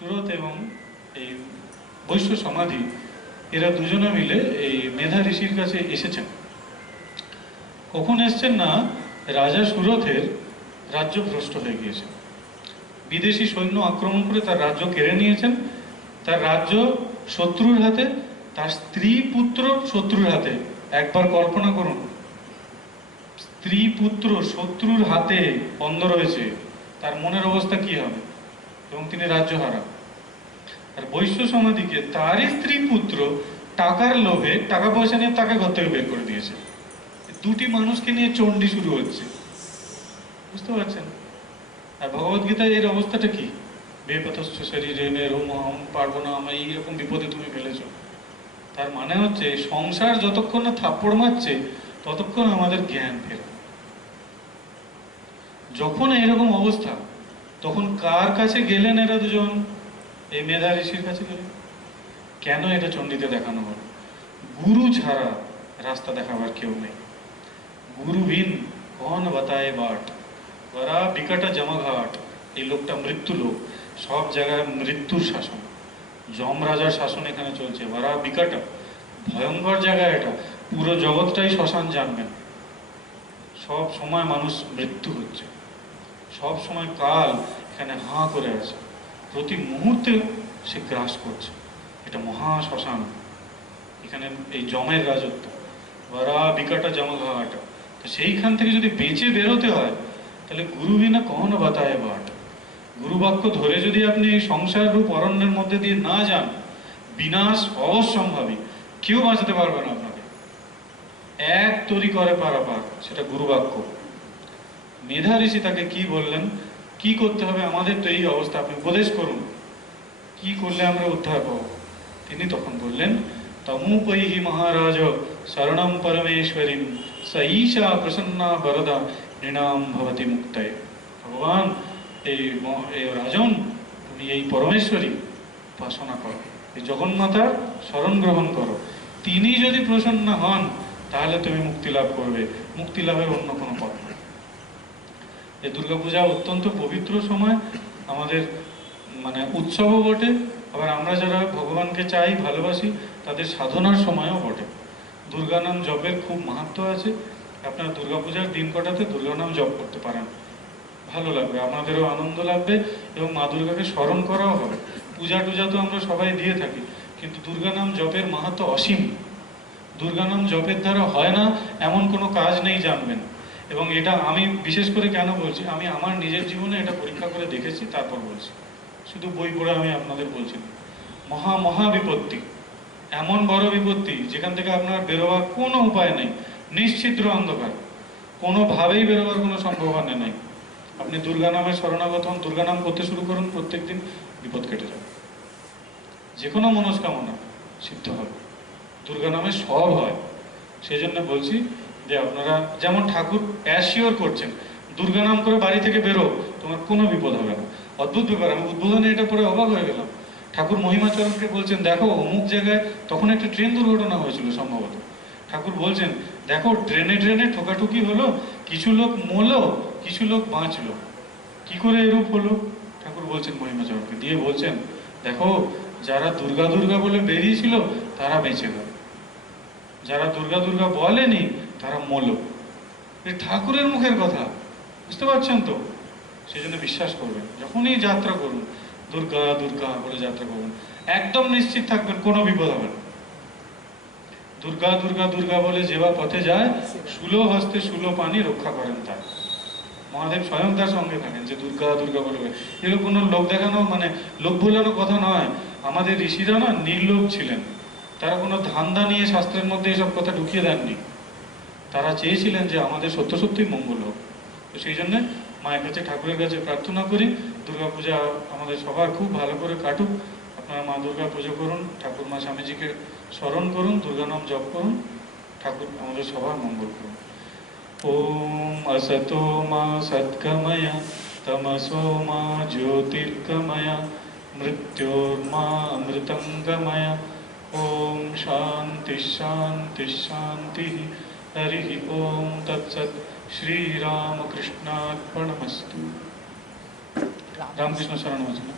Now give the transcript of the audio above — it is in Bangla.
সুরত এবং এই বৈশ্য সমাধি এরা দুজনে মিলে এই মেধা ঋষির কাছে এসেছেন। কখন এসছেন না, রাজা সুরথের রাজ্য ভ্রষ্ট হয়ে গিয়েছে, বিদেশি সৈন্য আক্রমণ করে তার রাজ্য কেড়ে নিয়েছেন, তার রাজ্য শত্রুর হাতে, তার স্ত্রী পুত্র শত্রুর হাতে। একবার কল্পনা করুন, স্ত্রী পুত্র শত্রুর হাতে বন্ধ রয়েছে, তার মনের অবস্থা কি হবে? এবং তিনি রাজ্য হারা। আর বৈশ্য সমাধিকে তারই স্ত্রী পুত্র টাকার লোভে, টাকা পয়সা নিয়ে তাকে ঘর থেকে বের করে দিয়েছে। দুটি মানুষকে নিয়ে চণ্ডী শুরু হচ্ছে, বুঝতে পারছেন? আর ভগবদ্গীতায় এর অবস্থাটা কি? বেপথস্থ শরীরে রোম পারবো না, আমার এইরকম বিপদে তুমি ফেলেছ। তার মানে হচ্ছে সংসার যতক্ষণ না থাপ্পড় মারছে ততক্ষণ আমাদের জ্ঞান ফেরে। যখন এরকম অবস্থা, তখন কার কাছে গেলেন এরা দুজন? এই মেধা ঋষির কাছে গেলেন। কেন এটা চণ্ডীতে দেখানো হলো? গুরু ছাড়া রাস্তা দেখাবার কেউ নেই। গুরুহীন কন বাতায় বাট, বরা বিকট জমঘাট। এই লোকটা মৃত্যু লোক, সব জায়গায় মৃত্যুর শাসন, যমরাজার শাসন এখানে চলছে। বরা বিকট, ভয়ঙ্কর জায়গা এটা, পুরো জগৎটাই শ্মশান জানবেন। সব সময় মানুষ মৃত্যু হচ্ছে, সব সময় কাল এখানে হাঁ করে আছে, প্রতি মুহূর্তে সে গ্রাস করছে। এটা মহা শ্মশান, এখানে এই জমের রাজত্ব, বরা বিকট জমঘাট। তো সেইখান থেকে যদি বেঁচে বেরোতে হয়, তাহলে গুরু বিনা কখনো বাতায় বাট। গুরু বাক্য ধরে যদি আপনি এই সংসার রূপ অরণ্যের মধ্যে দিয়ে না যান, বিনাশ অবশ্যম্ভাবী, কেউ বাঁচাতে পারবে না আপনাকে। এক তরি করে পারাপার, সেটা গুরু বাক্য। মেধা ঋষি তাকে কি বললেন, কি করতে হবে? আমাদের তো এই অবস্থা, আপনি উপদেশ করুন, কি করলে আমরা উদ্ধার পাবো? তিনি তখন বললেন, তমুপৈহি মহারাজ শরণম পরমেশ্বরীম স ঈশা প্রসন্না বরদা নৃণাম ভবতি মুক্তয়ে। ভগবান, এই রাজন, তুমি এই পরমেশ্বরী উপাসনা করো, এই জগন্মাতার শরণ গ্রহণ করো। তিনি যদি প্রসন্ন হন তাহলে তুমি মুক্তি লাভ করবে, মুক্তি লাভের অন্য কোনো পথ নেই। এই দুর্গাপূজা অত্যন্ত পবিত্র সময়, আমাদের মানে উৎসবও বটে, আবার আমরা যারা ভগবানকে চাই, ভালোবাসি, তাদের সাধনার সময়ও বটে। দুর্গা নাম জপের খুব মাহাত্ম্য আছে। আপনার দুর্গাপূজার দিন কটাতে দুর্গা নাম জপ করতে পারেন, ভালো লাগবে, আপনাদেরও আনন্দ লাগবে এবং মা দুর্গাকে স্মরণ করাও হবে। পূজা টুজা তো আমরা সবাই দিয়ে থাকি, কিন্তু দুর্গা নাম জপের মাহাত্ম্য অসীম। দুর্গা নাম জপের দ্বারা হয় না এমন কোনো কাজ নেই, জানবেন। এবং এটা আমি বিশেষ করে কেন বলছি, আমি আমার নিজের জীবনে এটা পরীক্ষা করে দেখেছি, তারপর বলছি, শুধু বই পড়ে আমি আপনাদের বলছি না। মহা বিপত্তি, এমন বড় বিপত্তি যেখান থেকে আপনার বেরোবার কোনো উপায় নেই, নিশ্চিদ্র অন্ধকার, কোনোভাবেই বেরোবার কোনো সম্ভাবনা নেই। আপনি দুর্গা নামের শরণাগত হন, দুর্গা নাম করতে শুরু করুন, প্রত্যেক দিন বিপদ কেটে যাবে, যে কোনো মনস্কামনা সিদ্ধ হবে। দুর্গা নামে সব হয়। সেই জন্য বলছি যে আপনারা যেমন ঠাকুর অ্যাসিওর করছেন, দুর্গা নাম করে বাড়ি থেকে বেরো, তোমার কোনো বিপদ হবে না। অদ্ভুত ব্যাপার, আমি উদ্বোধনে এটা পরে অবাক হয়ে গেলাম। ঠাকুর মহিমাচরণকে বলছেন, দেখো অমুক জায়গায় তখন একটা ট্রেন দুর্ঘটনা হয়েছিল সম্ভবত। ঠাকুর বলছেন, দেখো ট্রেনে ঠোকাঠুকি হলো, কিছু লোক মরলো, কিছু লোক বাঁচলো, কি করে এরূপ হলো? ঠাকুর বলছেন মহিমাচরণকে, দিয়ে বলছেন, দেখো যারা দুর্গা দুর্গা বলে বেরিয়েছিল তারা বেঁচে গেল, যারা দুর্গা দুর্গা বলেনি তারা মরল। এই ঠাকুরের মুখের কথা, বুঝতে পারছেন তো? সেই জন্য বিশ্বাস করবেন, যখনই যাত্রা করুন দুর্গা দুর্গা বলে যাত্রা করবেন, একদম নিশ্চিত থাকবেন কোনো বিপদ হবে না। দুর্গা দুর্গা দুর্গা বলে যেবা পথে যায়, শুলো হস্তে শুলো পানি রক্ষা করেন তার। মহাদেব স্বয়ং তার সঙ্গে থাকেন, যে দুর্গা দুর্গা বলে। এগুলো কোনো লোক দেখানো মানে লোক ভোলানো কথা নয়। আমাদের ঋষিরা না নির্লোভ ছিলেন, তারা কোনো ধান্দা নিয়ে শাস্ত্রের মধ্যে এসব কথা ঢুকিয়ে দেননি। তারা চেয়েছিলেন যে আমাদের সত্য সত্যই মঙ্গল হোক। তো সেই জন্যে মায়ের কাছে, ঠাকুরের কাছে প্রার্থনা করি, দুর্গাপূজা আমাদের সবার খুব ভালো করে কাটুক। আপনারা মা দুর্গা পুজো করুন, ঠাকুর মা স্বামীজিকে স্মরণ করুন, দুর্গা নাম জপ করুন, ঠাকুর আমাদের সবার মঙ্গল করুন। ওম असतो मा सद्गमय तमसो मा ज्योतिर्गमय मृत्योर्मा अमृतंगमय। ओम शांति शांति शांति। हरि ओम तत्सत्। श्री रामकृष्णार्पणमस्तु। रामकृष्ण शरण वचन।